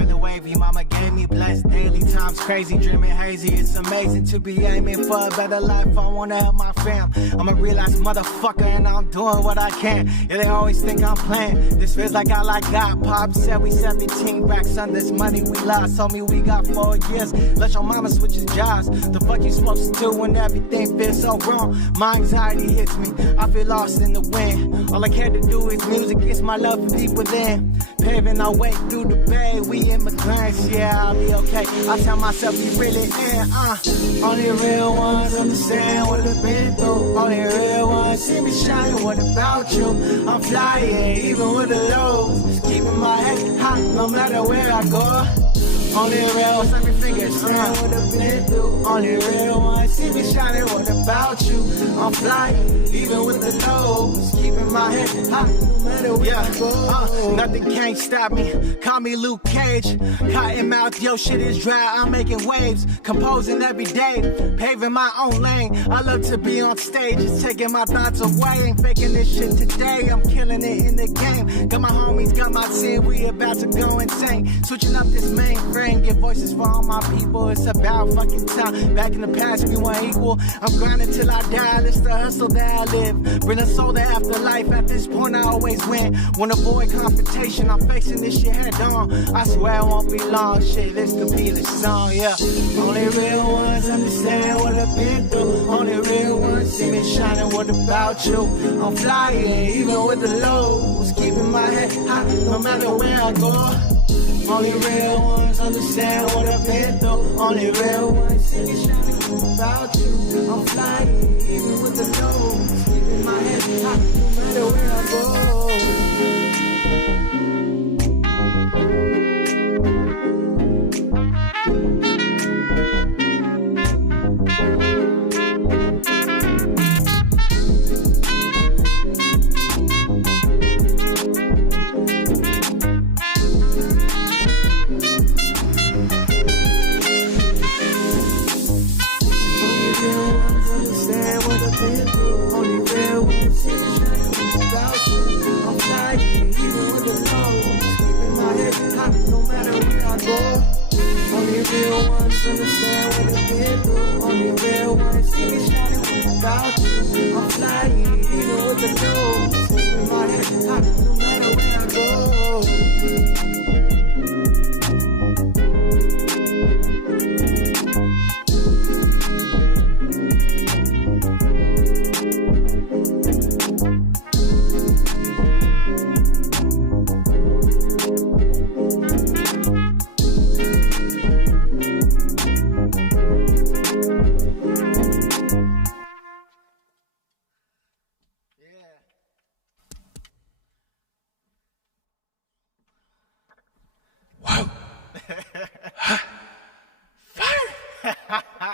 feeling wavy. Mama gave me blessed daily, times crazy, dreaming hazy. It's amazing to be aiming for a better life. I wanna help my fam. I'm a realized motherfucker and I'm doing what I can. Yeah, they always think I'm playing. This feels like I like God. Pop said we 17 racks on this money we lost. Told me we got 4 years. Let your mama switch your jobs. The fuck you supposed to do when everything feels so wrong? My anxiety hits me. I feel lost in the wind. All I care to do is music. It's my love for deep within. Paving our way through the bay. We immigrants. Yeah, I'll be okay. I tell myself we really in. Only real ones understand what I've been through. Only real ones see me shining. What about you? I'm flying even with the lows. Just keeping my head high no matter where I go. Only real ones, let me fingers what I've been through. Only real ones see me shining. What about you? I'm flying even with the lows. Keeping my head high no matter where I go. Nothing can't stop me. Call me Luke Cage. Cotton mouth, yo, shit is dry. I'm making waves, composing every day, paving my own lane. I love to be on stage, it's taking my thoughts away. Ain't faking this shit today. I'm killing it in the game. Got my homies, got my team. We about to go insane. Switching up this mainframe. Get voices for all my people. It's about fucking time. Back in the past, we weren't equal. I'm grinding till I die. It's the hustle that I live. Bring a soul to afterlife. At this point, I always win. Wanna avoid confrontation. I'm facing this shit head on. I swear it won't be long. Shit, this could be the song, yeah. Only real ones understand what I've been through. Only real ones see me shining. What about you? I'm flying, even with the lows. Keeping my head high, no matter where I go. Only real ones understand what I've been through. Only real ones see me shining. What about you? I'm flying, even with the lows. Keeping my head high, no matter where I go.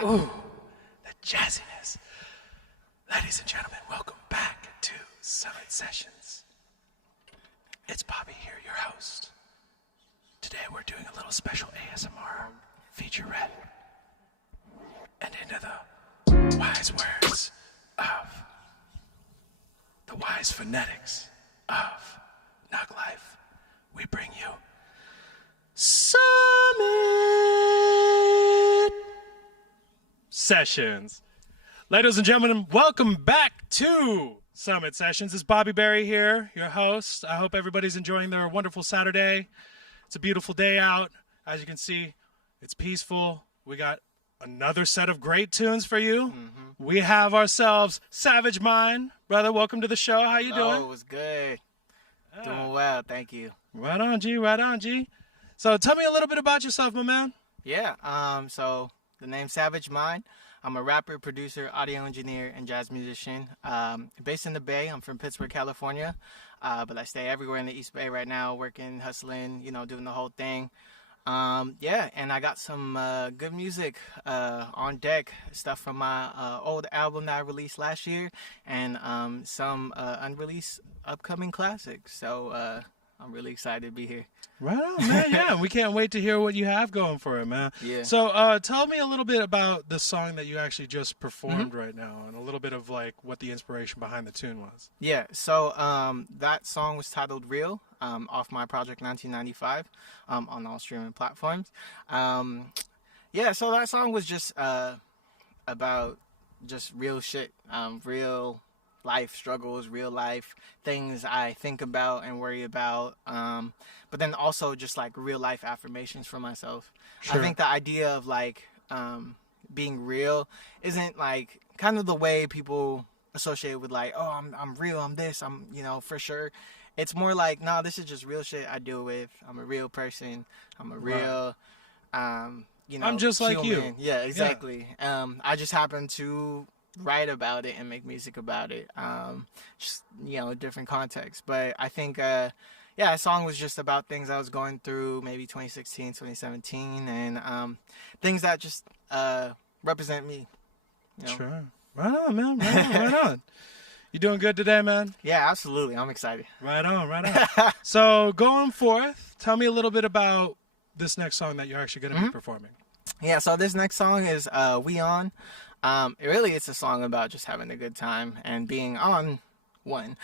Ooh, the jazziness. Ladies and gentlemen, welcome back to Summit Sessions. It's Bobby here, your host. Today we're doing a little special ASMR featurette. And into the wise words of the wise phonetics of Nug Life, we bring you Summit Sessions. Ladies and gentlemen, welcome back to Summit Sessions. It's Bobby Berry here, your host. I hope everybody's enjoying their wonderful Saturday. It's a beautiful day out. As you can see, it's peaceful. We got another set of great tunes for you. We have ourselves Savage Mind. Brother, welcome to the show. How you doing? Oh, it was good. Doing well, thank you. Right on, G. Right on, G. So tell me a little bit about yourself, my man. Yeah, so the name's Savage Mind. I'm a rapper, producer, audio engineer, and jazz musician. Based in the Bay. I'm from Pittsburgh, California. But I stay everywhere in the East Bay right now, working, hustling, doing the whole thing. Yeah, and I got some good music on deck, stuff from my old album that I released last year, and some unreleased upcoming classics. So I'm really excited to be here. Right on, man. Yeah, we can't wait to hear what you have going for it, man. Yeah. So tell me a little bit about the song that you actually just performed right now, and a little bit of like what the inspiration behind the tune was. Yeah, so that song was titled Real, off my project 1995, on all streaming platforms. Yeah, so that song was just about just real shit, real life struggles, real life things I think about and worry about, but then also just like real life affirmations for myself. Sure. I think the idea of like being real isn't like kind of the way people associate with like, oh, I'm real, I'm this, I'm, you know, for sure. It's more like, no, this is just real shit I deal with. I'm a real person. I'm a real, you know, I'm just like human. you. Yeah, exactly. Yeah. I just happen to write about it and make music about it. Just, you know, different context. But I think, yeah, a song was just about things I was going through, maybe 2016, 2017, and things that just represent me. You know? Sure. Right on, man. Right on, right on. You doing good today, man? Yeah, absolutely. I'm excited. Right on, right on. So going forth, tell me a little bit about this next song that you're actually going to be performing. Yeah, so this next song is We On. It's a song about just having a good time and being on one.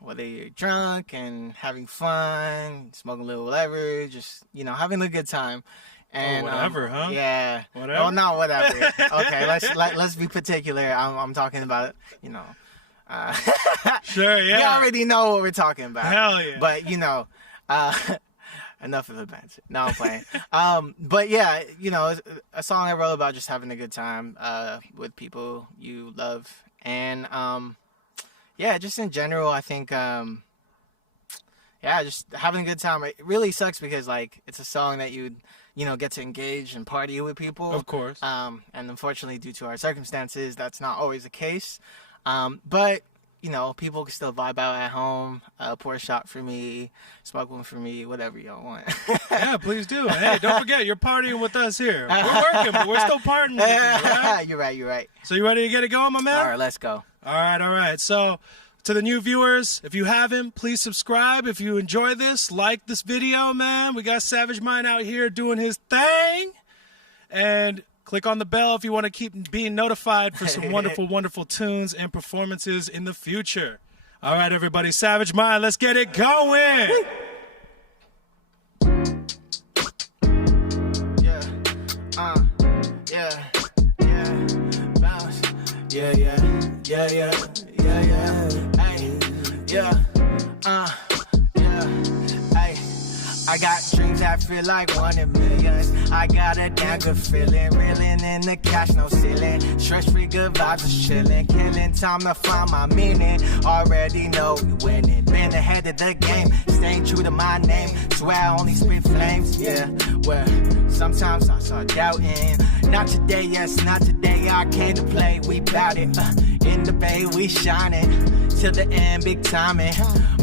Whether you're drunk and having fun, smoking a little whatever, just, you know, having a good time. And whatever, huh? Yeah. Whatever? Oh, not whatever. Okay, let's be particular. I'm talking about, you know. Sure, yeah. You already know what we're talking about. Hell yeah. But, you know, enough of the banter. No, I'm playing. But yeah, you know, it's a song I wrote about just having a good time with people you love. And yeah, just in general, I think, yeah, just having a good time. It really sucks because, like, it's a song that you know, get to engage and party with people. Of course. And unfortunately, due to our circumstances, that's not always the case. But, you know, people can still vibe out at home, pour a shot for me, smoke one for me, whatever y'all want. Yeah, please do. Hey, don't forget, you're partying with us here. We're working, but we're still partying with you, right? You're right. So you ready to get it going, my man? All right, let's go. All right. So to the new viewers, if you haven't, please subscribe. If you enjoy this, like this video, man. We got Savage Mind out here doing his thing. And click on the bell if you want to keep being notified for some wonderful, wonderful tunes and performances in the future. All right, everybody, Savage Mind, let's get it going. Bounce. Yeah. I got dreams that feel like 1 in millions. I got a damn good feeling, reeling in the cash, no ceiling. Stress-free, good vibes, just chilling, killing time to find my meaning. Already know we winning, been ahead of the game, staying true to my name. Swear I only spit flames, yeah. Well, sometimes I start doubting. Not today, yes, not today. I came to play, we bout it. In the bay, we shining till the end, big timing.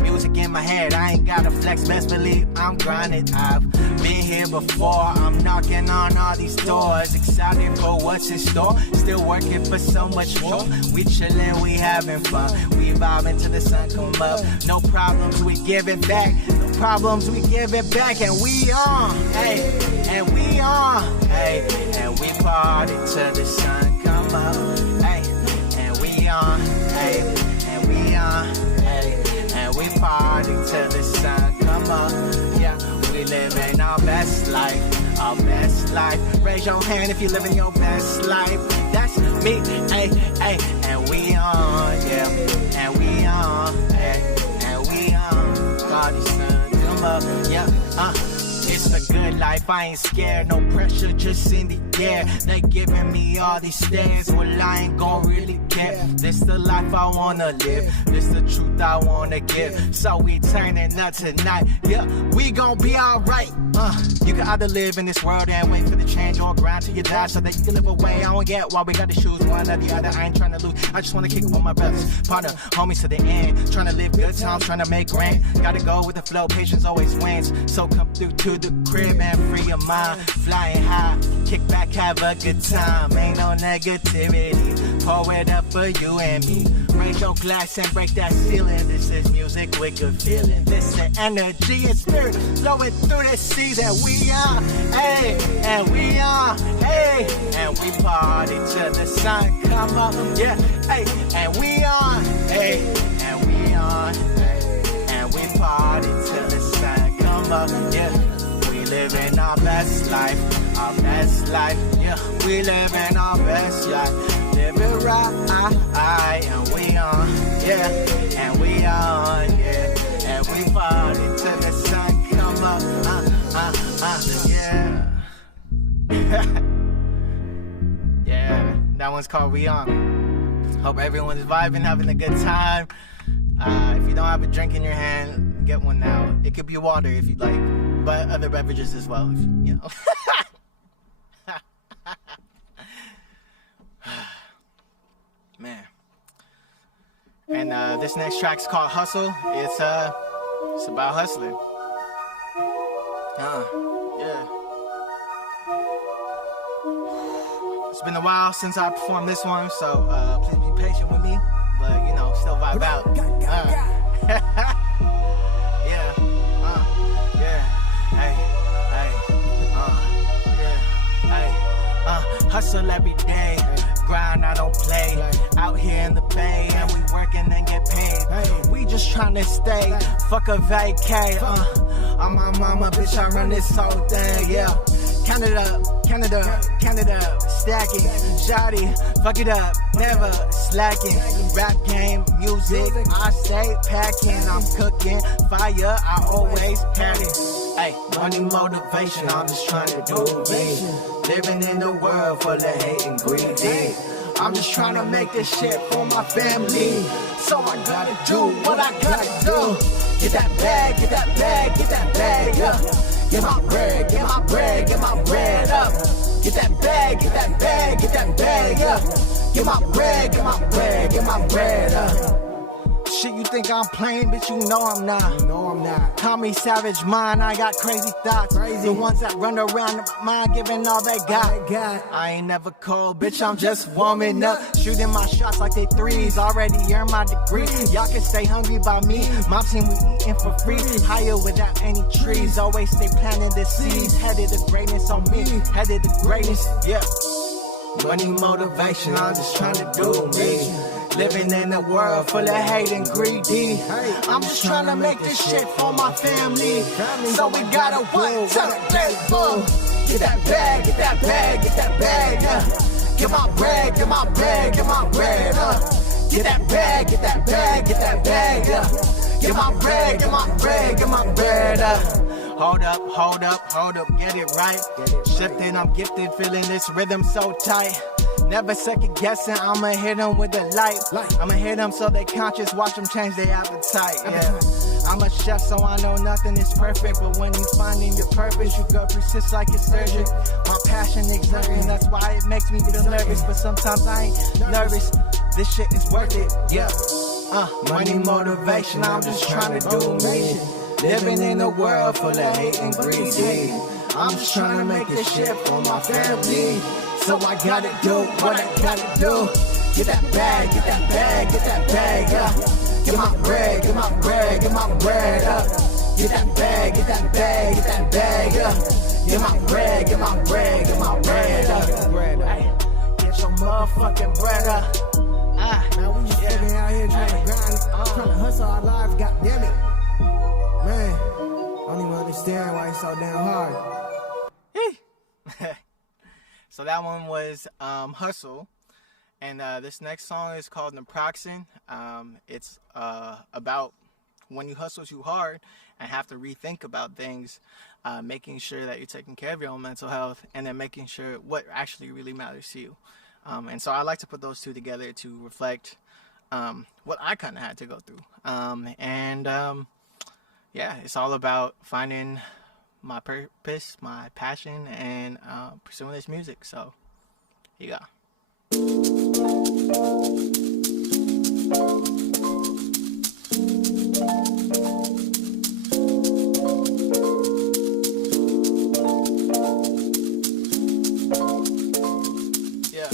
Music in my head, I ain't gotta flex, best believe I'm grinding. I've been here before, I'm knocking on all these doors, excited for what's in store, still working for so much more. We chillin', we having fun, we vibing till the sun come up. No problems, we give it back. No problems, we give it back, and we on, hey, and we on, hey, and we party till the sun come up, hey, and we on, hey, and we on, hey, and we party till the sun come up. Yeah, we living our best life, our best life. Raise your hand if you living your best life. That's me, hey, and we on, yeah, and we on, hey, and we on. Party sun come up, yeah, It's a good life, I ain't scared, no pressure, just in the air. They giving me all these stares, well I ain't gon' really care. This the life I wanna live, this the truth I wanna give. So we turning up tonight, yeah, we gon' be alright. You can either live in this world and wait for the change, or grind till you die so that you can live away. I don't get why we gotta choose one or the other, I ain't tryna lose, I just wanna kick it with my brothers. Partner, homies to the end, tryna live good times, tryna make rent. Gotta go with the flow, patience always wins. So come through to the crib and free your mind, flying high, kick back, have a good time, ain't no negativity, pour it up for you and me. raise your glass and break that ceiling. This is music with good feeling. This is energy and spirit flowing through the sea that we are. Hey, and we are. Hey, and we party till the sun come up. Yeah, hey, and we on. Hey, and we on. Hey, and we party till the sun come up. Yeah, we living our best life. Our best life. Yeah, we living our best life. Live it right, and we on, yeah, and we on, yeah, and we party till the sun come up, yeah. Yeah, that one's called We On. Hope everyone's vibing, having a good time. If you don't have a drink in your hand, get one now. It could be water if you'd like, but other beverages as well, you know. Man. And this next track's called Hustle. It's about hustling. Yeah. It's been a while since I performed this one, so please be patient with me. But you know, still vibe out. Yeah. Yeah. Hey. Yeah. Hey. Hustle every day. Grind, I don't play. Out here in the bay, and we working and get paid. We just trying to stay. Fuck a vacay. I'm my mama, bitch. I run this whole thing. Yeah. Canada, stacking, shoddy, fuck it up, never slacking. Rap game, music, I stay packing. I'm cooking, fire, I always had it. Hey, money motivation, I'm just trying to do me. Living in the world full of hate and greedy. I'm just trying to make this shit for my family. So I gotta do what I gotta do. Get that bag, get that bag, get that bag, yeah. Get my bread, get my bread, get my bread up. Get that bag, get that bag, get that bag, yeah. Get my bread, get my bread, get my bread up. Shit, you think I'm playing, bitch, you know I'm not. You know I'm not. Call me savage mind, I got crazy thoughts. Crazy. The ones that run around in my mind, giving all they got. I ain't never cold, bitch, I'm just warming up. Shooting my shots like they threes, already earned my degree. Y'all can stay hungry by me, my team we eating for free. Higher without any trees, always stay planting the seeds. Headed to greatness on me, headed to greatness, yeah. Money motivation, I'm just trying to do me. Living in a world full of hate and greedy. I'm just trying to make this shit for my family. So we gotta work to the full. Get that bag, get that bag, get that bag, yeah. Get my bread, get my bread, get my bread up. Get that bag, get that bag, get that bag, yeah. Get my bread, get my bread, get my bread up. Hold up, hold up, hold up, get it right. Shifting, I'm gifted, feeling this rhythm so tight. Never second guessing, I'ma hit them with the light. I'ma hit them so they conscious, watch them change their appetite, yeah. I'm a chef, so I know nothing is perfect. But when you finding your purpose, you go persist like a surgeon. My passion exerting, that's why it makes me feel nervous. But sometimes I ain't nervous, this shit is worth it, yeah. Money motivation, I'm just trying to do me. Living in a world full of hate and greedy. I'm just trying to make this shit for my family. So I gotta do what I gotta do. Get that bag, get that bag, get that bag, yeah. Get my bread, get my bread, get my bread up. Get that bag, get that bag, get that bag, yeah. Get my bread, get my bread, get my bread up. Ay, get your motherfucking bread up. Man, we just fucking out here trying to grind, trying to hustle our lives, goddammit. Man, I don't even understand why it's so damn hard. So that one was Hustle. And this next song is called Naproxen. It's about when you hustle too hard and have to rethink about things, making sure that you're taking care of your own mental health, and then making sure what actually really matters to you. And so I like to put those two together to reflect what I kind of had to go through. Yeah, it's all about finding my purpose, my passion, and pursuing this music. So here you go. Yeah.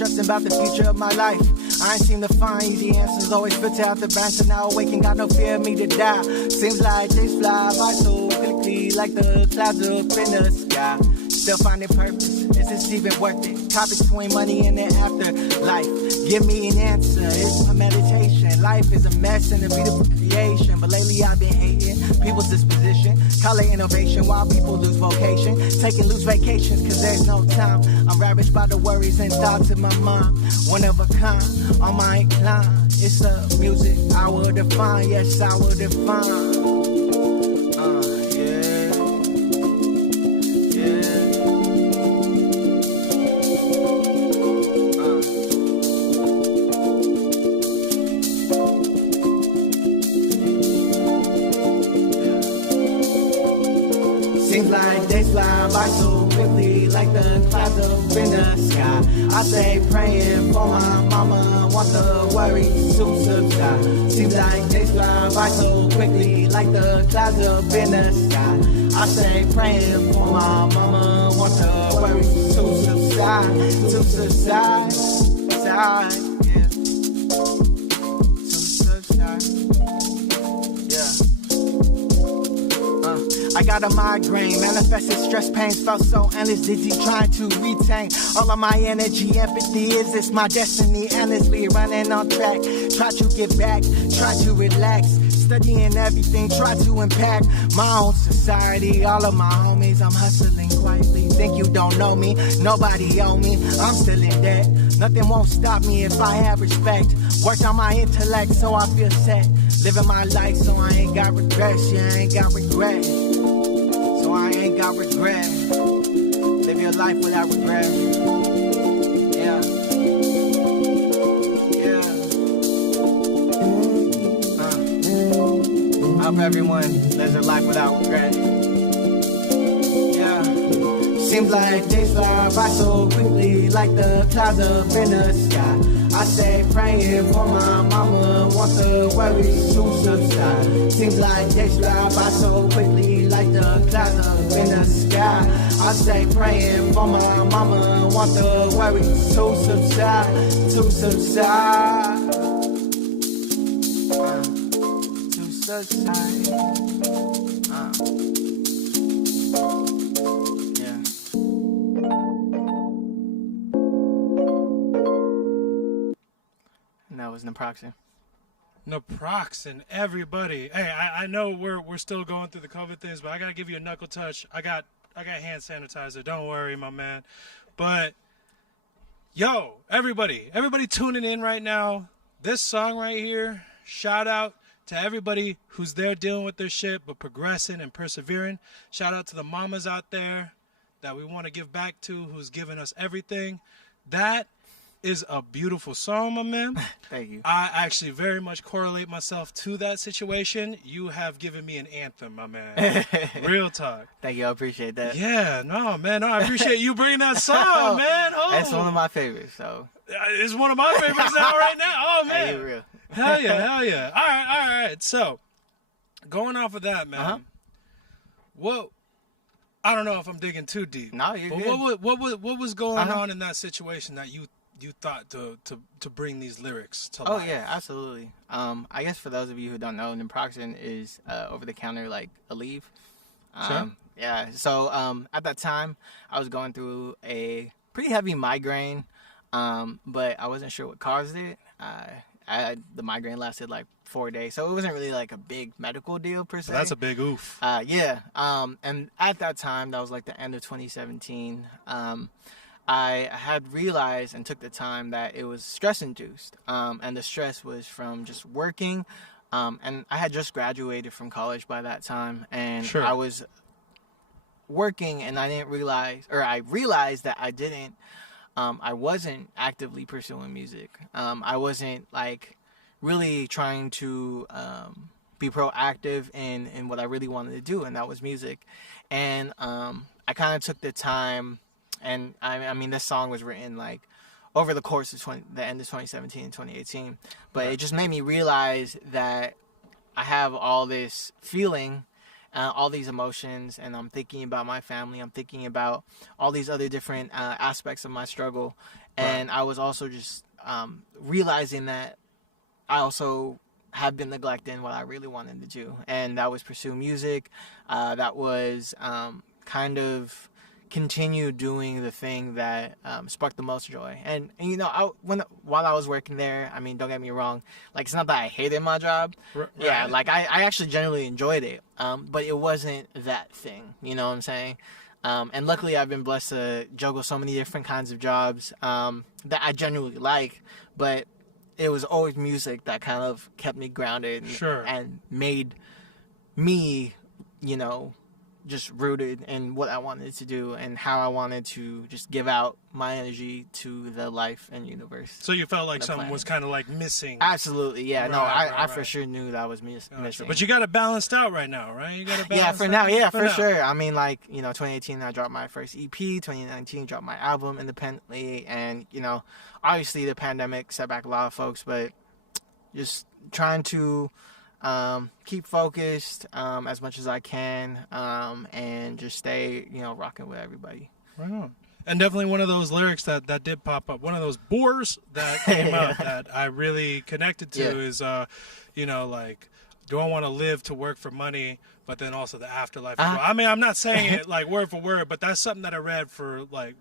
stressing about the future of my life. I ain't seem to find easy answers, always filter out the banter. Now awaken, got no fear of me to die. Seems like days fly by so quickly, like the clouds up in the sky. Still finding purpose, is this even worth it? Caught between money and the afterlife. Give me an answer, it's my meditation. Life is a mess and a beautiful creation, but lately I've been hating people's disposition. Call it innovation while people lose vocation. Taking loose vacations cause there's no time. I'm ravished by the worries and thoughts in my mind. One of a kind, on my incline. It's a music I will define, yes I will define. Seems like days fly by so quickly, like the clouds up in the sky. I say praying for my mama, want the worries to subside. Seems like days fly by so quickly, like the clouds up in the sky. I say praying for my mama, want the worries to subside, to subside, subside, yeah, to subside, yeah. I got a migraine, manifested stress pains, felt so endless, dizzy, trying to retain all of my energy. Empathy, is this my destiny? Endlessly running on track, try to get back, try to relax, studying everything, try to impact my own society. All of my homies, I'm hustling quietly. Think you don't know me, nobody owe me, I'm still in debt. Nothing won't stop me if I have respect. Worked on my intellect so I feel set. Living my life so I ain't got regrets, yeah, I ain't got regrets. So I ain't got regret. Live your life without regret. Yeah. Yeah. I hope everyone lives their life without regret. Yeah. Seems like days fly by so quickly, like the clouds up in the sky. I say praying for my mama, want the worries to subside. Seems like days fly by so quickly, like the clouds up in the sky. I say praying for my mama, want the worries to subside, to subside, to subside. That was Naproxen. Naproxen, everybody. Hey, I know we're still going through the COVID things, but I gotta give you a knuckle touch. I got hand sanitizer. Don't worry, my man. But yo, everybody tuning in right now. This song right here. Shout out to everybody who's there dealing with their shit, but progressing and persevering. Shout out to the mamas out there that we want to give back to, who's given us everything. That is a beautiful song, my man. Thank you. I actually very much correlate myself to that situation. You have given me an anthem, my man. Real talk. Thank you. I appreciate that. Yeah, no, man. No, I appreciate you bringing that song, man. Oh. That's one of my favorites, so. It's one of my favorites now, right now. Oh, man. Hey, you're real. Hell yeah, hell yeah. All right. So, going off of that, man. What? I don't know if I'm digging too deep. No, you're good. What was going on in that situation that you thought to bring these lyrics to life? Oh yeah, absolutely. I guess for those of you who don't know, Naproxen is over the counter like Aleve. Sure. Yeah. So at that time, I was going through a pretty heavy migraine, but I wasn't sure what caused it. The migraine lasted like 4 days, so it wasn't really like a big medical deal per se. So that's a big oof. Yeah. And at that time, that was like the end of 2017. I had realized and took the time that it was stress-induced, and the stress was from just working, and I had just graduated from college by that time, and Sure. I was working, and I realized that I wasn't actively pursuing music. I wasn't like really trying to be proactive in what I really wanted to do, and that was music. And I kind of took the time. And I mean, this song was written like over the course of the end of 2017 and 2018. But it just made me realize that I have all this feeling, all these emotions, and I'm thinking about my family. I'm thinking about all these other different aspects of my struggle. And I was also just realizing that I also have been neglecting what I really wanted to do, and that was pursue music. That was kind of continue doing the thing that sparked the most joy. And you know, while I was working there, I mean, don't get me wrong, like, it's not that I hated my job. Right. Yeah, like I actually genuinely enjoyed it, but it wasn't that thing. You know what I'm saying? And luckily, I've been blessed to juggle so many different kinds of jobs that I genuinely like, but it was always music that kind of kept me grounded and made me, you know, just rooted in what I wanted to do and how I wanted to just give out my energy to the life and universe. So you felt like something was kind of like missing. Absolutely, yeah. I for sure knew that I was missing. But you got it balanced out right now, right? You got it balanced for now. Yeah, for sure. I mean, like, you know, 2018 I dropped my first EP. 2019 dropped my album independently, and you know, obviously the pandemic set back a lot of folks, but just trying to keep focused as much as I can, and just stay, you know, rocking with everybody. Right on. And definitely one of those lyrics that did pop up, one of those bores that came up that I really connected to is, you know, like, do I want to live to work for money, but then also the afterlife as well? I mean, I'm not saying it like word for word, but that's something that I read for like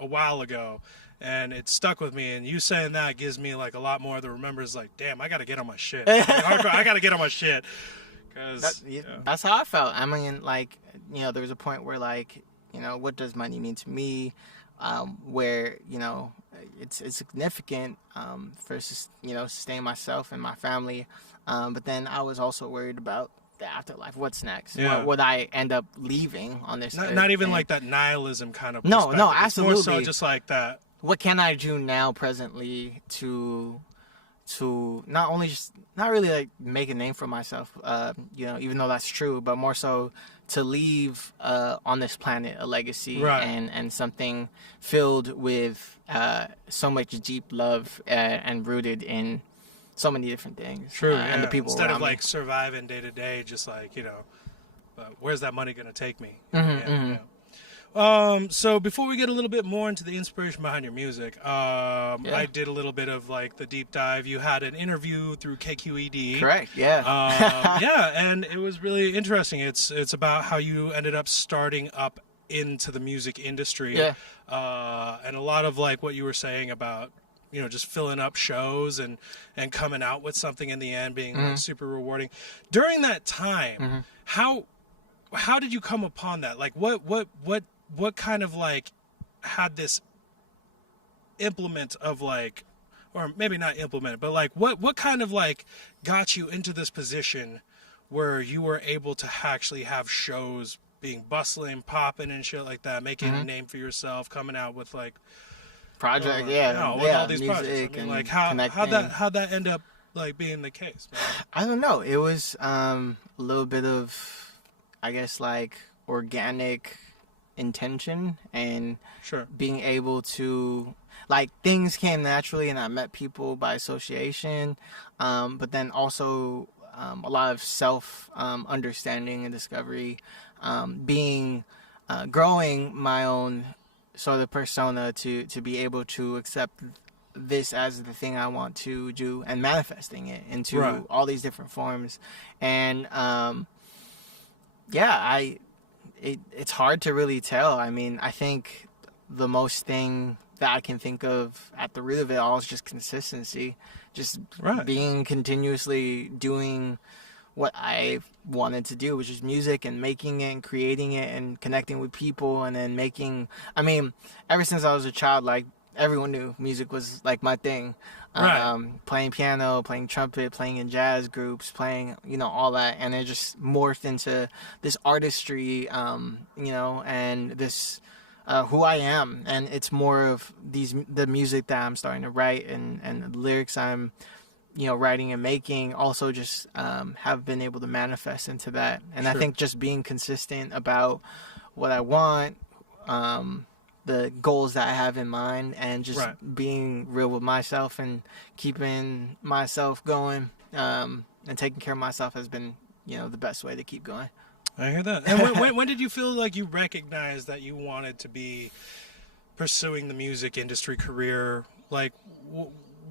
a while ago. And it stuck with me, and you saying that gives me like a lot more to remember. Is like, damn, I gotta get on my shit. I gotta get on my shit. Cause that's how I felt. I mean, like, you know, there was a point where, like, you know, what does money mean to me? Where, you know, it's significant for, you know, sustaining myself and my family. But then I was also worried about the afterlife. What's next? Yeah. What would I end up leaving on this earth? Not even like that nihilism kind of No, absolutely. It's more so just like that. What can I do now presently to not only just not really like make a name for myself, you know, even though that's true, but more so to leave on this planet a legacy, and something filled with so much deep love and rooted in so many different things. True, and the people instead around of like me. surviving day to day, just like, you know, where's that money gonna take me? Yeah. So before we get a little bit more into the inspiration behind your music, I did a little bit of like the deep dive. You had an interview through KQED. Correct. Yeah. Yeah, and it was really interesting. It's about how you ended up starting up into the music industry. Yeah. And a lot of like what you were saying about, you know, just filling up shows and coming out with something in the end being like super rewarding. During that time, how did you come upon that? Like what kind of like had this implement of like, or maybe not implement, but like what kind of like got you into this position where you were able to actually have shows being bustling, popping and shit like that, making a name for yourself, coming out with like project, with all these projects. I mean, like how'd that end up like being the case, man? I don't know. It was a little bit of, I guess, like organic intention and being able to, like, things came naturally and I met people by association, but then also a lot of self understanding and discovery, growing my own sort of persona to be able to accept this as the thing I want to do and manifesting it into all these different forms. And it's hard to really tell. I mean, I think the most thing that I can think of at the root of it all is just consistency. Just being continuously doing what I wanted to do, which is music and making it and creating it and connecting with people and then ever since I was a child, like, everyone knew music was like my thing. Playing piano, playing trumpet, playing in jazz groups, playing, you know, all that, and it just morphed into this artistry, you know, and this who I am, and it's more of the music that I'm starting to write and the lyrics I'm, you know, writing and making also just have been able to manifest into that. And I think just being consistent about what I want, the goals that I have in mind, and just being real with myself and keeping myself going, and taking care of myself has been, you know, the best way to keep going. I hear that. And when did you feel like you recognized that you wanted to be pursuing the music industry career, like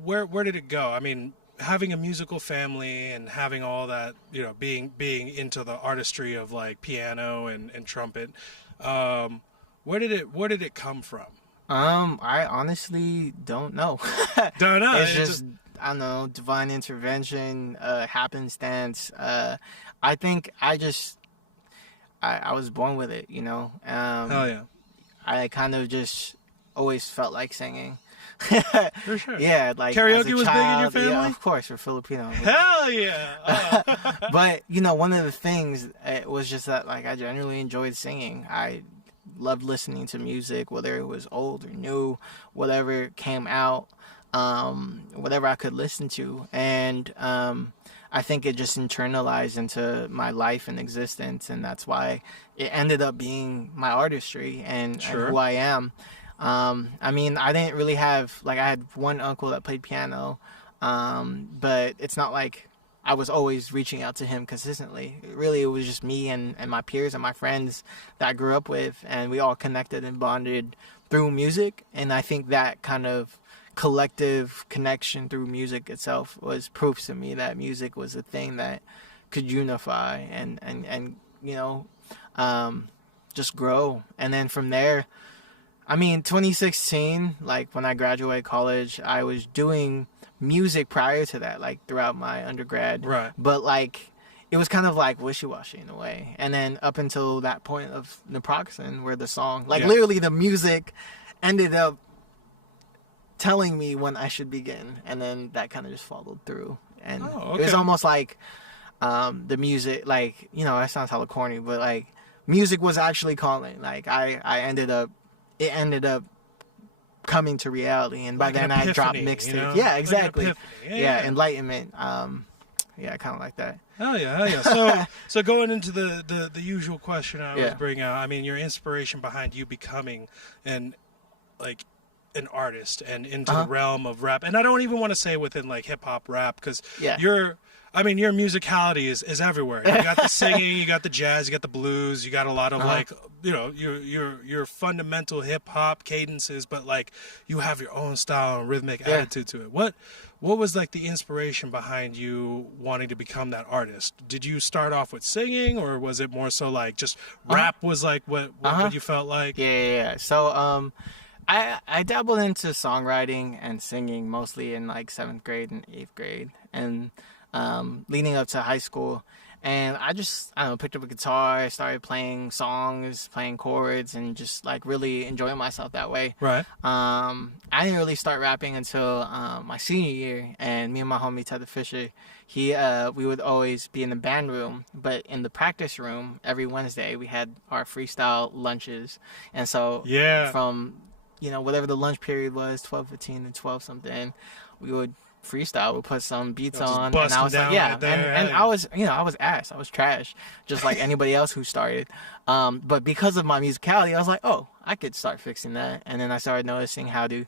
where did it go? I mean, having a musical family and having all that, you know, being into the artistry of like piano and trumpet, where did it come from? I honestly don't know. Don't know. It's just I don't know, divine intervention, happenstance. I think I was born with it, you know. Hell yeah. I kind of just always felt like singing. For sure. Yeah, like karaoke was big in your child, family? Yeah, of course, we're Filipino. Hell yeah. But you know, one of the things it was just that like I generally enjoyed singing. I loved listening to music, whether it was old or new, whatever came out, whatever I could listen to, and I think it just internalized into my life and existence, and that's why it ended up being my artistry and who I am. I mean, I didn't really have, like, I had one uncle that played piano, but it's not like I was always reaching out to him consistently. Really, it was just me and my peers and my friends that I grew up with, and we all connected and bonded through music, and I think that kind of collective connection through music itself was proof to me that music was a thing that could unify and you know, just grow. And then from there, I mean, 2016, like when I graduated college, I was doing music prior to that, like throughout my undergrad. Right. But like, it was kind of like wishy-washy in a way. And then up until that point of Naproxen, where the song, like literally the music ended up telling me when I should begin. And then that kind of just followed through. And it was almost like the music, like, you know, that sounds hella corny, but like music was actually calling. Like it ended up coming to reality, and by like then I dropped mixtapes. You know? Yeah, exactly. Like yeah, enlightenment. Yeah, kind of like that. Oh yeah. So going into the usual question I always bring out. I mean, your inspiration behind you becoming an artist and into the realm of rap, and I don't even want to say within like hip hop rap, because your musicality is everywhere. You got the singing, you got the jazz, you got the blues, you got a lot of like, you know, your fundamental hip hop cadences, but like you have your own style and rhythmic attitude to it. What was like the inspiration behind you wanting to become that artist? Did you start off with singing, or was it more so like just rap was like what you felt like? Yeah. So I dabbled into songwriting and singing mostly in like 7th grade and 8th grade, and leading up to high school. And I don't know, picked up a guitar, started playing songs, playing chords, and just like really enjoying myself that way. Right. I didn't really start rapping until my senior year, and me and my homie Ted the Fisher, we would always be in the band room, but in the practice room every Wednesday we had our freestyle lunches. And so from, you know, whatever the lunch period was, 12:15 to 12 something, we would freestyle. We'll put some beats on, and I was like, I was, you know, I was ass, I was trash, just like anybody else who started. But because of my musicality, I was like, oh, I could start fixing that. And then I started noticing how to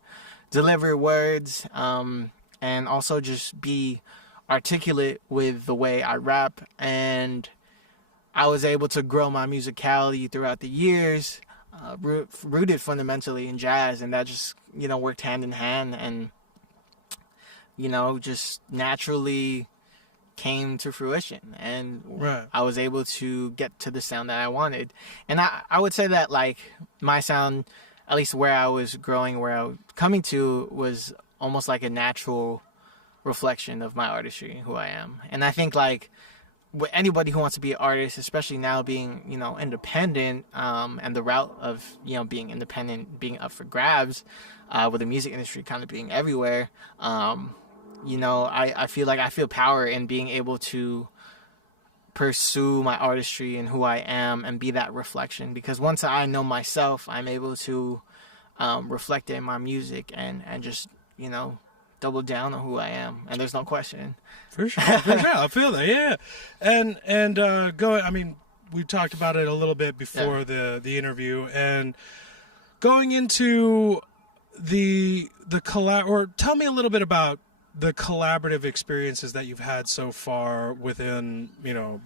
deliver words, and also just be articulate with the way I rap. And I was able to grow my musicality throughout the years, rooted fundamentally in jazz, and that just, you know, worked hand in hand, and you know, just naturally came to fruition, and I was able to get to the sound that I wanted. And I would say that like my sound, at least where I was growing, where I was coming to, was almost like a natural reflection of my artistry, who I am. And I think like anybody who wants to be an artist, especially now being, you know, independent, and the route of, you know, being independent being up for grabs, with the music industry kind of being everywhere, you know, I feel power in being able to pursue my artistry and who I am and be that reflection, because once I know myself, I'm able to reflect it in my music and just, you know, double down on who I am, and there's no question. For sure. I feel that, yeah. And I mean, we talked about it a little bit before the interview, and going into the collab, or tell me a little bit about the collaborative experiences that you've had so far within,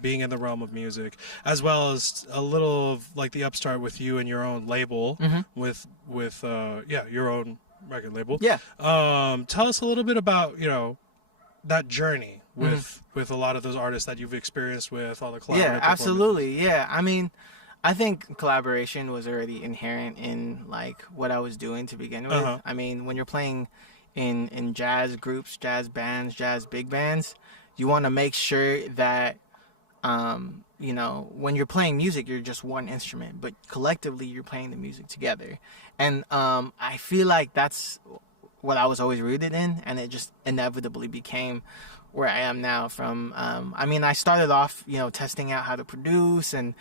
being in the realm of music, as well as a little of like the upstart with you and your own label, with your own record label. Yeah. Tell us a little bit about, that journey with a lot of those artists that you've experienced with, all the collaborative Yeah, absolutely. Yeah. I mean, I think collaboration was already inherent in like what I was doing to begin with. I mean, when you're playing in jazz groups, jazz bands, jazz big bands, you want to make sure that when you're playing music, you're just one instrument, but collectively you're playing the music together. And I feel like that's what I was always rooted in, and it just inevitably became where I am now. From I started off testing out how to produce and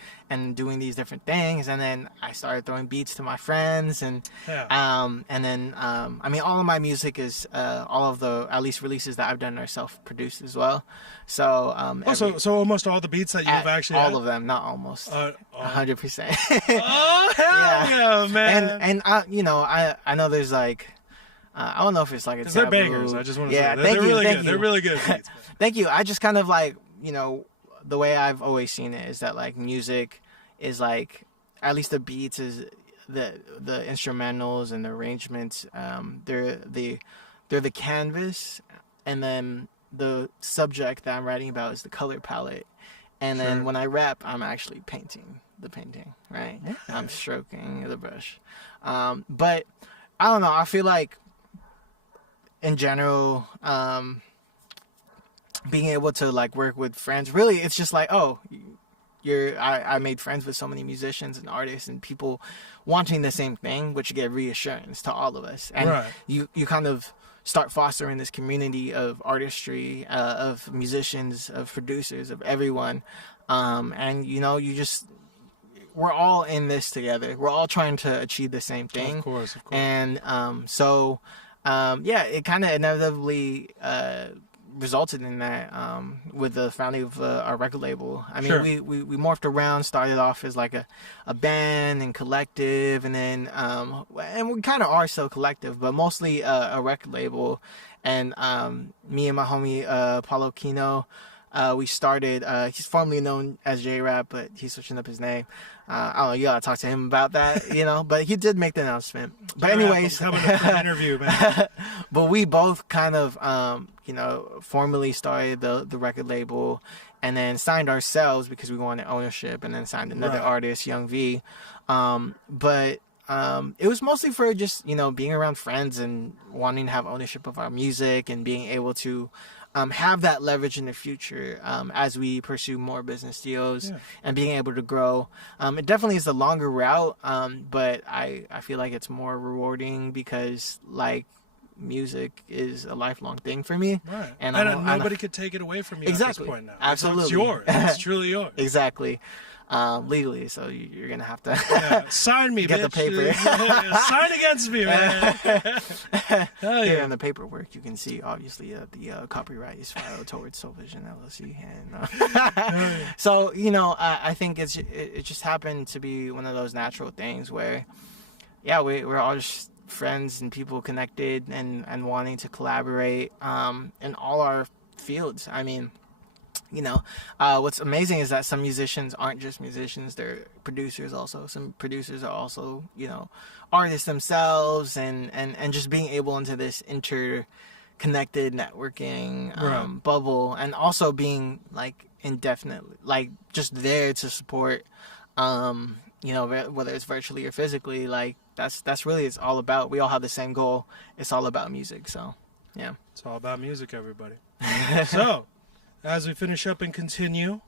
doing these different things, and then I started throwing beats to my friends, and then all of my music is all of the at least releases that I've done are self-produced as well. So so almost all the beats that you've actually all had? of them, not almost 100%. Oh hell yeah, man! And I know there's like. I don't know if it's like a taboo. They're bangers. I just want to say thank they're you, really thank good. you. They're really good beats. Thank you. I just kind of like the way I've always seen it is that like music is like at least the beats is the instrumentals and the arrangements. They're the canvas, and then the subject that I'm writing about is the color palette. And then when I rap, I'm actually painting the painting, right? Yeah. I'm stroking the brush. But I don't know. I feel like in general, being able to like work with friends, really, it's just like, I made friends with so many musicians and artists and people wanting the same thing, which you get reassurance to all of us. And you kind of start fostering this community of artistry, of musicians, of producers, of everyone. And we're all in this together. We're all trying to achieve the same thing. Of course. And it kind of inevitably resulted in that with the founding of our record label. I mean, we morphed around, started off as like a band and collective, and then and we kind of are still collective, but mostly a record label. And me and my homie Paulo Kino, we started, he's formerly known as J-Rap, but he's switching up his name. I don't know, you gotta talk to him about that, but he did make the announcement. But anyways, coming to an interview, man. But we both kind of, formally started the record label, and then signed ourselves because we wanted ownership, and then signed another artist, Young V. But it was mostly for just, being around friends and wanting to have ownership of our music and being able to have that leverage in the future as we pursue more business deals and being able to grow. It definitely is the longer route, but I feel like it's more rewarding because like music is a lifelong thing for me. Right. And nobody could take it away from you exactly. at this point now. Absolutely. It's yours. It's truly yours. Exactly. Legally, so you're gonna have to sign me, get bitch. the paper. Sign against me, man. Hell Here yeah. in the paperwork, you can see obviously the copyright is filed towards Soul Vision LLC, and so I think it just happened to be one of those natural things where, we're all just friends and people connected and wanting to collaborate in all our fields. I mean. What's amazing is that some musicians aren't just musicians, they're producers also. Some producers are also, artists themselves and just being able into this interconnected networking bubble, and also being like indefinitely, like just there to support, whether it's virtually or physically, like that's really it's all about. We all have the same goal. It's all about music. So, yeah. It's all about music, everybody. So, as we finish up and continue,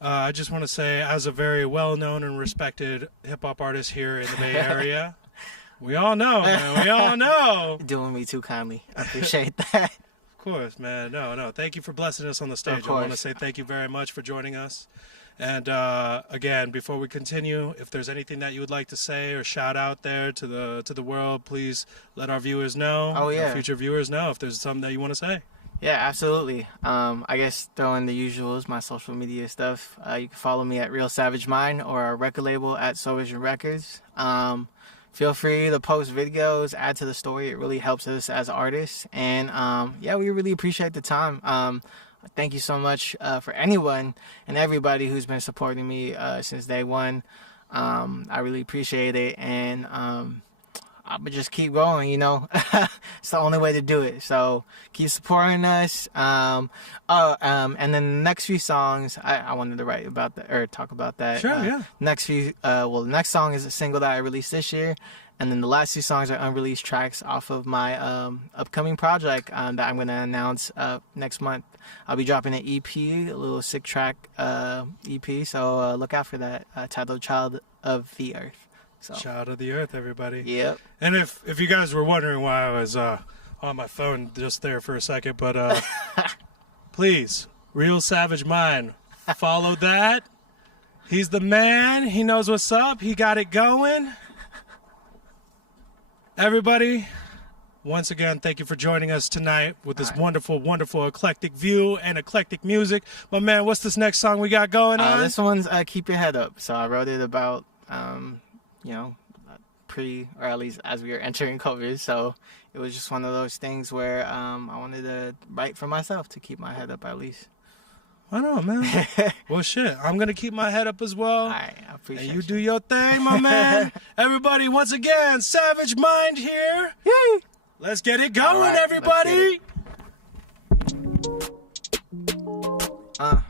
I just want to say, as a very well-known and respected hip-hop artist here in the Bay Area, we all know, man. We all know. Doing me too kindly. I appreciate that. Of course, man. No. Thank you for blessing us on the stage. I want to say thank you very much for joining us. And again, before we continue, if there's anything that you would like to say or shout out there to the world, please let our viewers know. Oh, yeah. Our future viewers know if there's something that you want to say. Yeah, absolutely. I guess throw in the usuals, my social media stuff. You can follow me at Real Savage Mind or our record label at Soul Vision Records. feel free to post videos, add to the story. It really helps us as artists. And yeah, we really appreciate the time. Thank you so much for anyone and everybody who's been supporting me since day one. I really appreciate it. And I'm gonna just keep going, you know. It's the only way to do it. So keep supporting us. And then the next few songs, I wanted to write about that or talk about that. Sure, yeah. The next song is a single that I released this year, and then the last 2 songs are unreleased tracks off of my upcoming project that I'm gonna announce next month. I'll be dropping an EP, a little 6-track EP. So look out for that. Titled "Child of the Earth." So. Child of the Earth, everybody. Yep. And if you guys were wondering why I was on my phone just there for a second, but please, Real Savage Mind, follow that. He's the man. He knows what's up. He got it going. Everybody, once again, thank you for joining us tonight with this wonderful, wonderful eclectic view and eclectic music. My man, what's this next song we got going on? This one's Keep Your Head Up. So I wrote it about... you know, or at least as we were entering COVID. So it was just one of those things where I wanted to write for myself to keep my head up at least. I know, man. Well, shit, I'm going to keep my head up as well. All right, I appreciate and you do your thing, my man. Everybody, once again, Savage Mind here. Yay! Let's get it going, right, everybody. Yeah.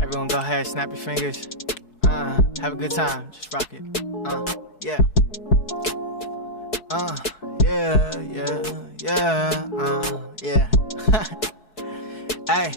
Everyone go ahead, snap your fingers. Have a good time. Just rock it. Yeah. Yeah. Hey.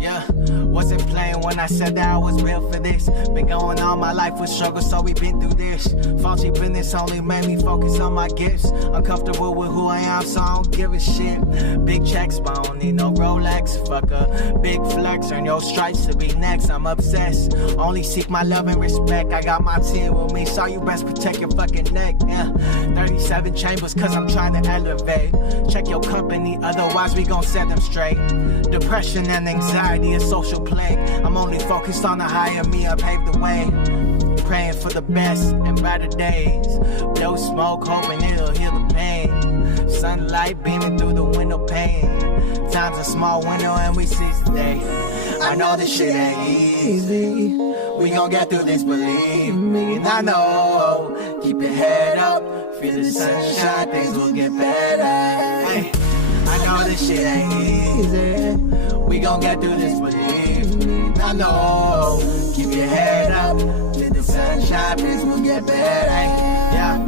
Yeah, wasn't playing when I said that I was built for this. Been going all my life with struggle, so we been through this. Faulty business only made me focus on my gifts. Uncomfortable with who I am, so I don't give a shit. Big checks, but I don't need no Rolex. Fuck a big flex, earn your stripes to be next. I'm obsessed, only seek my love and respect. I got my team with me, so you best protect your fucking neck. Yeah, 37 chambers, cause I'm trying to elevate. Check your company, otherwise we gon' set them straight. Depression and anxiety, a social plague. I'm only focused on the higher me, I paved the way. Praying for the best and brighter days. Blow smoke, hoping it'll heal the pain. Sunlight beaming through the window pane. Time's a small window and we seize the day. I know this shit ain't easy. We gon' get through this, believe me. And I know, keep your head up. Feel the sunshine, things will get better. Hey, I know this shit ain't easy. We gon' get through this, believe me. I know, keep your head up. Feel the sunshine, things will get better. Yeah,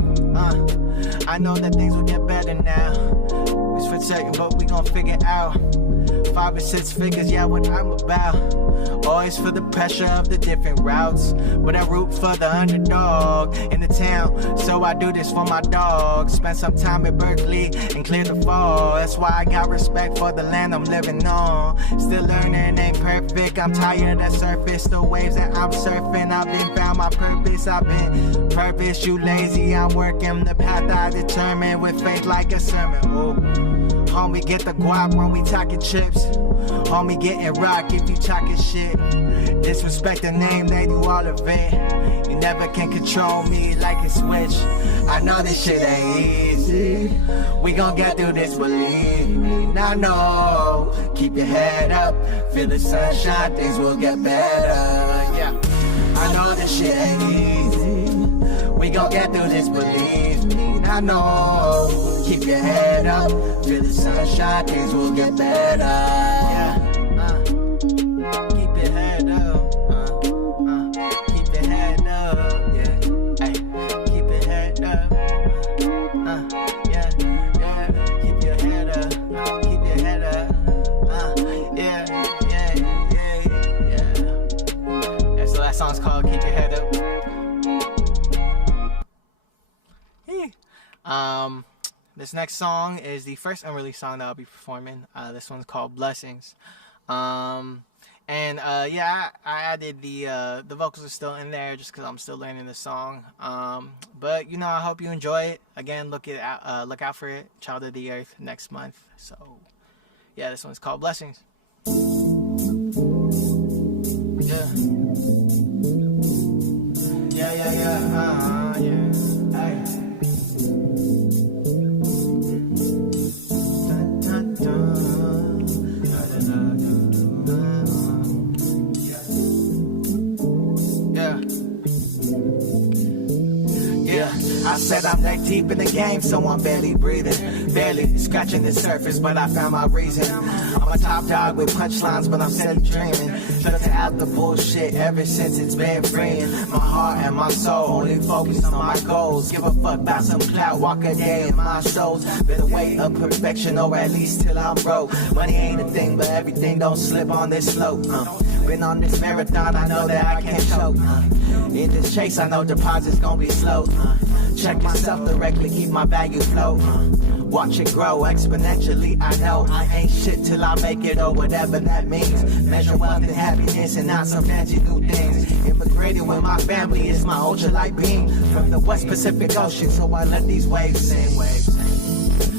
I know that things will get better now. It's for certain, but we gon' figure it out. 5 or 6 figures, yeah, what I'm about. Always for the pressure of the different routes, but I root for the underdog in the town, so I do this for my dog. Spent some time at Berkeley and cleared the fall. That's why I got respect for the land I'm living on. Still learning, ain't perfect. I'm tired of the surface, the waves that I'm surfing. I've been found my purpose, I've been purpose. You lazy, I'm working the path I determine with faith like a sermon. Ooh. Homie, get the guap when we talking chips. Homie, getting rock if you talking shit. Disrespect the name, they do all of it. You never can control me like a switch. I know this shit ain't easy. We gon' get through this, believe me. Now know, keep your head up. Feel the sunshine, things will get better. Yeah, I know this shit ain't easy. We gon' get through this, believe me. I know, keep your head up. Feel the sunshine, things will get better. Yeah, keep your head up. Keep your head up. Yeah, hey, keep your head up. Yeah, keep your head up. Keep your head up. Yeah. So that song's called "Keep Your Head Up." This next song is the first unreleased song that I'll be performing. This one's called "Blessings." I added the vocals are still in there just because I'm still learning the song. But you know, I hope you enjoy it. Again, look out for it, Child of the Earth, next month. So yeah, this one's called "Blessings." Yeah. Yeah. Yeah, yeah, yeah. Yeah. Hey. Dun, dun, dun. Dun, dun, dun, dun. Yeah. Yeah, I said I'm neck deep in the game, so I'm barely breathing. Barely scratching the surface, but I found my reason. I'm a top dog with punchlines, but I'm still dreaming. Filter out the bullshit ever since it's been freeing. My heart and my soul only focus on my goals. Give a fuck about some clout, walk a day in my shows. Better wait of perfection, or at least till I'm broke. Money ain't a thing, but everything don't slip on this slope. Been on this marathon, I know that I can't choke. In this chase, I know deposits gon' be slow. Check myself directly, keep my value flow. Watch it grow exponentially, I know I ain't shit till I make it, or whatever that means. Measure wealth and happiness and not some fancy new things. Immigrated with my family is my ultralight beam. From the West Pacific Ocean, so I let these waves sing.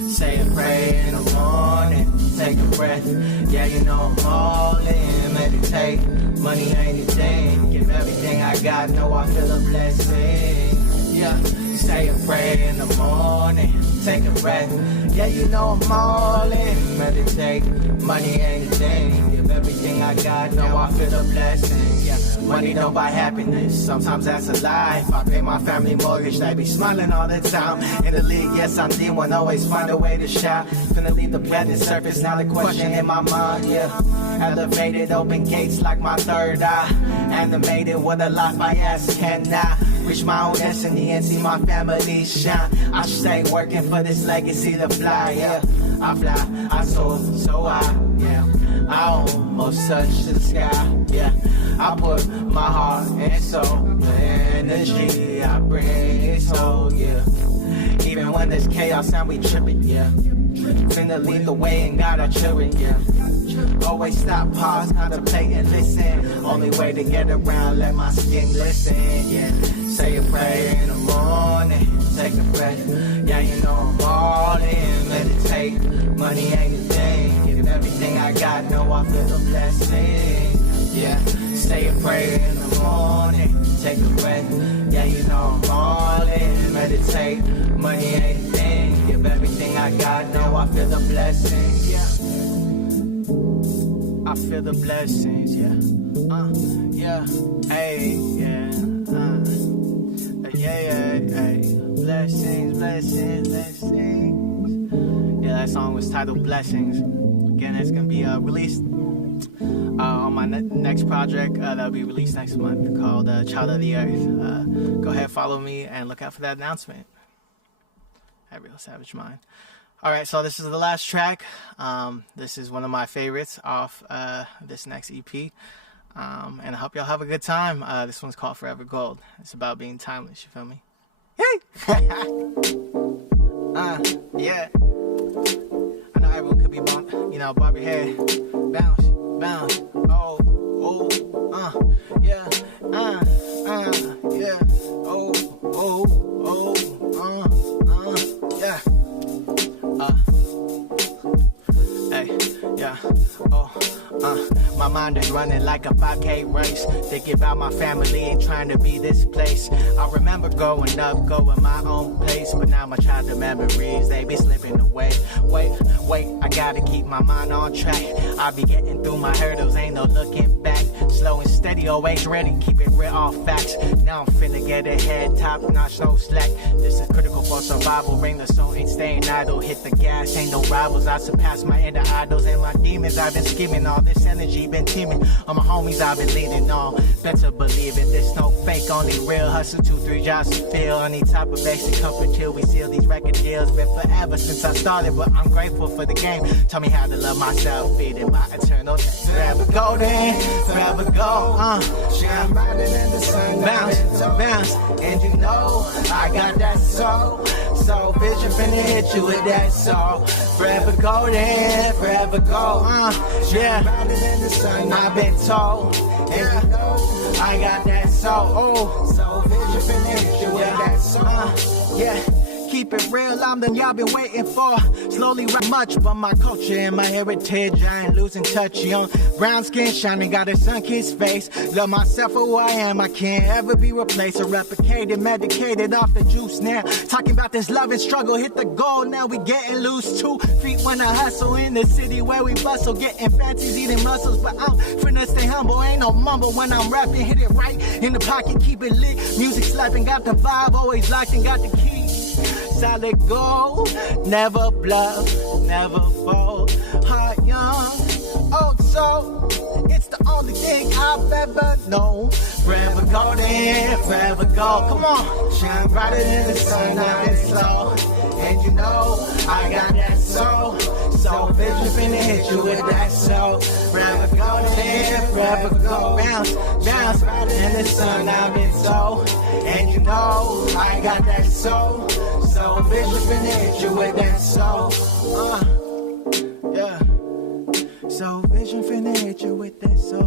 Say a prayer in the morning, take a breath. Yeah, you know I'm all in, meditate. Money ain't a thing, give everything I got, know I feel a blessing. Yeah, say a prayer in the morning, take a breath. Yeah, you know I'm all in, meditate. Money ain't a thing, give everything I got, know I feel a blessing. Yeah, money don't buy happiness, sometimes that's a lie. If I pay my family mortgage, they be smiling all the time. In the league, yes, I'm D1, always find a way to shine. Finna leave the planet surface, now the question in my mind, yeah. Elevated, open gates like my third eye. Animated with a life I ask, can I reach my own destiny and see my family shine? I stay working for this legacy to fly, yeah. I fly, I soar, so high, yeah. I almost touch the sky, yeah. I put my heart and soul, the energy I bring is whole, yeah. Even when there's chaos and we tripping, yeah. Finna lead the way and guide our children, yeah. Always stop, pause, contemplate and listen. Only way to get around, let my skin listen, yeah. Say a prayer in the morning, take a breath. Yeah, you know I'm all in, meditate. Money ain't a thing, give everything I got, know I feel a blessing. Yeah, say a prayer in the morning, take a breath. Yeah, you know I'm all in, meditate. Money ain't a thing, give everything I got, know I feel the blessings, yeah. I feel the blessings, yeah. Yeah, hey, yeah, hey. Blessings, blessings, blessings. Yeah, that song was titled Blessings. Again, it's gonna be released on my next project that'll be released next month called Child of the Earth. Go ahead, follow me, and look out for that announcement. At Real Savage Mind. Alright, so this is the last track. This is one of my favorites off this next EP. And I hope y'all have a good time. This one's called Forever Gold. It's about being timeless, you feel me? Hey! Yeah. I know everyone could be, bob your head. Bounce, bounce. Oh, yeah. Yeah. Yeah. Hey, yeah. My mind is running like a 5K race. Thinking about my family and trying to be this place. I remember growing up, going my own pace. But now my childhood memories, they be slipping away. Wait, I gotta keep my mind on track. I be getting through my hurdles, ain't no looking back. Slow and steady, always ready, keep it real, all facts. Now I'm finna get ahead, top notch, no slack. This is critical for survival, bring the soul, ain't staying idle. Hit the gas, ain't no rivals, I surpass my inner idols and my demons. I've been skimming, all this energy been teeming. All my homies I've been leading on, better believe it. There's no fake, only real hustle, 2-3 jobs to fill. Any type of basic comfort till we seal these record deals. Been forever since I started, but I'm grateful for the game. Tell me how to love myself, feeding my eternal days. Forever golden, forever gold, shine brighter than the sun. Bounce, and you know I got that soul. So vision finna hit you with that soul. Forever golden, forever gold, yeah. Brighter than the sun, I've been told. And you know I got that soul. So vision finna hit you with that soul. Yeah. keep it real, I'm the y'all been waiting for. Slowly right much, but my culture and my heritage, I ain't losing touch. Young, brown skin shining, got a sun-kissed face. Love myself for who I am, I can't ever be replaced or replicated, medicated off the juice now. Talking about this love and struggle, hit the goal, now we getting loose. 2 feet when I hustle in the city where we bustle, getting fancies, eating muscles, but I'm finna stay humble, ain't no mumble when I'm rapping, hit it right in the pocket, keep it lit, music slapping, got the vibe, always locked and got the key. Solid gold, never bluff, never fold, heart young, old soul, it's the only thing I've ever known. Forever golden, forever gold, come on, shine brighter than the sun, I've been slow, and you know, I got that soul, so vision finna hit you with that soul. Forever golden, forever gold, bounce, bounce, brighter than the sun, I've been so, and you know, I got that soul, so vision finna hit you with that soul, yeah. So vision finna hit you with that soul,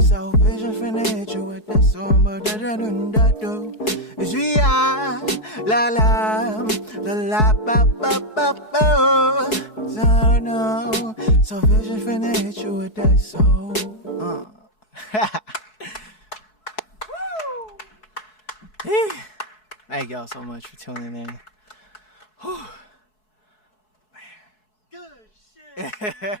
so vision finna hit you with that soul, is we are la la la la ba ba ba ba. So no, so vision finna hit you with that soul. Thank y'all so much for tuning in. Good shit.